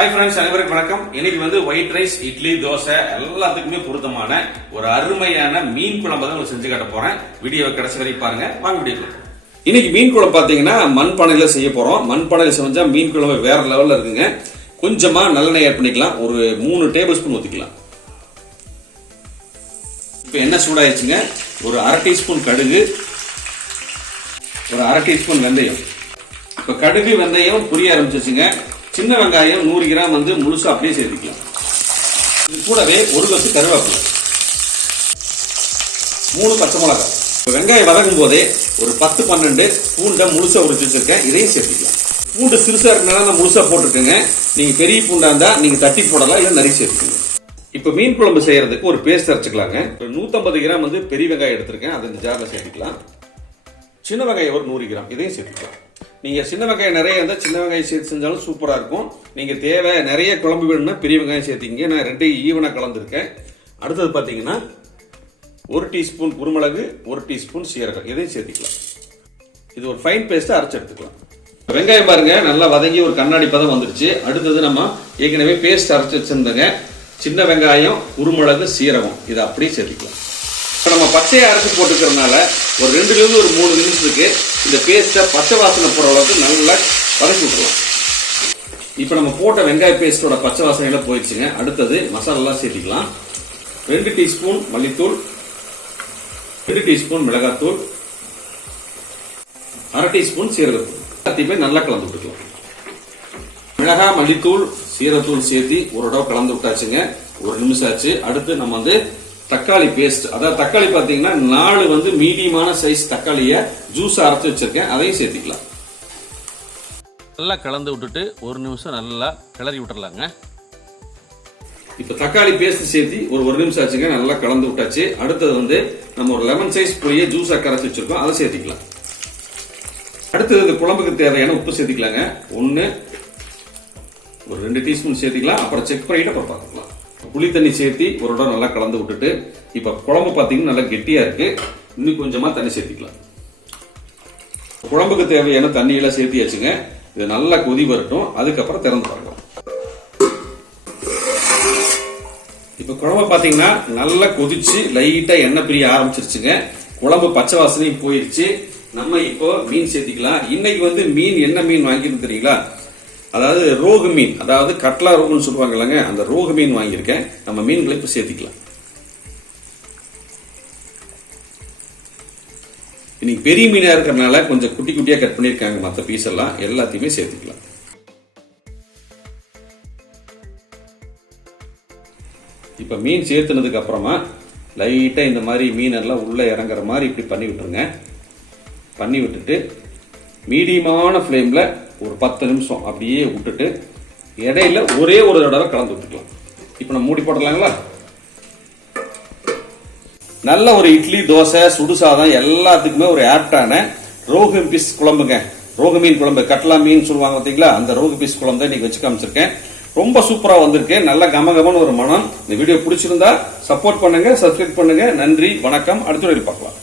Hi friends அனைவருக்கும் வணக்கம். இன்னைக்கு வந்து ஒயிட் ரைஸ் இட்லி தோசை எல்லாத்துக்குமே பொருத்தமான ஒரு அருமையான மீன் குழம்பு தான் உங்களுக்கு செஞ்சு காட்ட போறேன். வீடியோவை கடைசி வரை பாருங்க. வாங்க வீடியோ இன்னைக்கு மீன் குழம்பு பாத்தீங்கன்னா மண்பானையில செய்ய போறோம். மண்பானையில செஞ்சா மீன் குழம்பு வேற லெவல்ல இருக்குங்க. கொஞ்சமா நல்லெண்ணெய் ஆட் பண்ணிக்கலாம். ஒரு மூணு டேபிள் ஸ்பூன் ஊத்திக்கலாம். இப்போ என்ன சூடாயிடுச்சுங்க ஒரு அரை டீஸ்பூன் கடுகு. ஒரு அரை டீஸ்பூன் வெந்தயம். இப்போ கடுகு வெந்தயம் புரிய ஆரம்பிச்சிச்சுங்க சின்ன வெங்காயம் நூறு கிராம் வந்து முழுசாக அப்படியே சேர்த்துக்கலாம். இது கூடவே ஒரு கப்பு கருவேப்பிலை. மூணு பச்சை மிளகாய். இப்போ வெங்காயம் வதக்கும் போதே ஒரு பத்து பன்னெண்டு பூண்டை முழுசாக உரிச்சு வச்சுருக்கேன். இதையும் சேர்த்துக்கலாம். பூண்டு சிறுசாக இருக்கனால நான் முழுசாக போட்டிருக்கேங்க. நீங்கள் பெரிய பூண்டாக இருந்தால் நீங்கள் தட்டி போடலாம் இல்லை நிறைய சேர்த்துக்கோங்க இப்போ மீன் குழம்பு செய்கிறதுக்கு ஒரு பேஸ்ட் அரைச்சிக்கலாங்க. ஒரு நூற்றம்பது கிராம் வந்து பெரிய வெங்காயம் எடுத்திருக்கேன். அதை இந்த ஜாரில் சேர்த்துக்கலாம். சின்ன வெங்காயம் ஒரு நூறு கிராம். இதையும் சேர்த்துக்கலாம். நீங்கள் சின்ன வெங்காயம் நிறைய இருந்தால் சின்ன வெங்காயம் சேர்த்து செஞ்சாலும் சூப்பராக இருக்கும். நீங்கள் தேவை நிறைய குழம்பு வேணும்னா பெரிய வெங்காயம் சேர்த்திங்க நான் ரெண்டையும் ஈவனாக கலந்துருக்கேன். அடுத்தது பார்த்தீங்கன்னா ஒரு டீஸ்பூன் குருமிளகு ஒரு டீஸ்பூன் சீரகம். இதையும் சேர்த்துக்கலாம். இது ஒரு ஃபைன் பேஸ்ட்டை அரைச்சி எடுத்துக்கலாம். வெங்காயம் பாருங்க நல்லா வதங்கி ஒரு கண்ணாடி பதம் வந்துருச்சு. அடுத்தது நம்ம ஏற்கனவே பேஸ்ட் அரைச்சி வச்சிருந்தோங்க. சின்ன வெங்காயம் குருமிளகு சீரகம். இதை அப்படியே சேர்த்துக்கலாம். இப்போ நம்ம பச்சையை அரைச்சி போட்டுக்கிறதுனால ஒரு ரெண்டுலேருந்து ஒரு மூணு நிமிஷத்துக்கு இந்த பேஸ்ட்டை பச்சை வாசனை போகிற அளவுக்கு நல்லா வதக்கி விட்ருவோம் இப்போ நம்ம போட்ட வெங்காய பேஸ்டோட பச்சை வாசனையெல்லாம் போயிடுச்சுங்க. அடுத்தது மசாலாலாம் சேர்த்திக்கலாம். ரெண்டு டீஸ்பூன் மல்லித்தூள் ரெண்டு டீஸ்பூன் மிளகாத்தூள் அரை டீஸ்பூன் சீரகத்தூள். எல்லாத்தையுமே நல்லா கலந்து விட்டுக்கலாம். மிளகா மல்லித்தூள் சீரகத்தூள் சேர்த்து ஒரு தடவை கலந்து விட்டாச்சுங்க. ஒரு நிமிஷம் ஆச்சு. அடுத்து நம்ம வந்து தக்காளி பேஸ்ட் அதாவது தக்காளி பாத்தீங்கன்னா நாலு வந்து மீடியமான சைஸ் தக்காளிய ஜூஸ் அரைச்சு வச்சிருக்கேன். அதையும் சேர்த்துக்கலாம். நல்லா கலந்து விட்டுட்டு ஒரு நிமிஷம் நல்லா கிளறி விட்டுறலாங்க. இப்போ தக்காளி பேஸ்ட் சேர்த்து ஒரு ஒரு நிமிஷம் ஆச்சுங்க நல்லா கலந்து விட்டாச்சு. அடுத்தது வந்து நம்ம ஒரு லெமன் சைஸ் புளிய ஜூஸா கரைச்சி வச்சிருக்கோம். அதை சேர்த்துக்கலாம். அடுத்தது இந்த குழம்புக்கு தேவையான உப்பு சேர்த்துக்கலாங்க. ஒன்று ஒரு ரெண்டு டீஸ்பூன் சேர்த்துக்கலாம். அப்புறம் செக் பண்ணிட்டு அப்புறம் பார்த்துக்கலாம். புளி தண்ணி சேர்த்து ஒரு இடம் நல்லா கலந்து விட்டுட்டு இப்போ குழம்பு பார்த்தீங்கன்னா நல்லா கெட்டியா இருக்கு. இன்னும் கொஞ்சமா தண்ணி சேர்த்திக்கலாம். குழம்புக்கு தேவையான தண்ணியெல்லாம் சேர்த்தியாச்சுங்க. இது நல்லா கொதி வரட்டும். அதுக்கப்புறம் திறந்து பார்க்கலாம். இப்போ குழம்பு பார்த்தீங்கன்னா நல்லா கொதிச்சு லைட்டா எண்ணெய் பிரிய ஆரம்பிச்சிருச்சுங்க. குழம்பு பச்சை வாசனையும் போயிருச்சு. நம்ம இப்போ மீன் சேர்த்திக்கலாம். இன்னைக்கு வந்து மீன் என்ன மீன் வாங்கிட்டு தெரியுங்களா? அதாவது ரோகு மீன் அதாவது கட்லா ரோகுன்னு சொல்லுவாங்க இல்லைங்க அந்த ரோகு மீன் வாங்கியிருக்கேன். நம்ம மீன்களை இப்போ சேர்த்திக்கலாம். இன்னைக்கு பெரிய மீனாக இருக்கிறனால கொஞ்சம் குட்டி குட்டியாக கட் பண்ணியிருக்காங்க மற்ற பீஸ் எல்லாம். எல்லாத்தையுமே சேர்த்துக்கலாம். இப்போ மீன் சேர்த்துனதுக்கு அப்புறமா லைட்டாக இந்த மாதிரி மீனெல்லாம் உள்ளே இறங்குற மாதிரி இப்படி பண்ணி விட்டுருங்க. பண்ணி விட்டுட்டு மீடியமான ஃப்ளேமில் ஒரு பத்து நிமிஷம் அப்படியே விட்டுட்டு இடையில ஒரே ஒரு தடவை கலந்து விட்டுக்கலாம். இப்போ நம்ம மூடி போடலாங்களா? நல்ல ஒரு இட்லி தோசை சுடு சாதம் எல்லாத்துக்குமே ஒரு ஆப்டான ரோகு பீஸ் குழம்புங்க. ரோகு மீன் குழம்பு கட்லா மீன் சொல்லுவாங்க பார்த்தீங்களா அந்த ரோகு பீஸ் குழம்பு தான் இன்னைக்கு வச்சு காமிச்சிருக்கேன். ரொம்ப சூப்பராக வந்திருக்கு. நல்ல கமகமன்னு ஒரு மனம். இந்த வீடியோ பிடிச்சிருந்தா சப்போர்ட் பண்ணுங்க சப்ஸ்கிரைப் பண்ணுங்க. நன்றி வணக்கம். அடுத்த வீடியோ பார்க்கலாம்.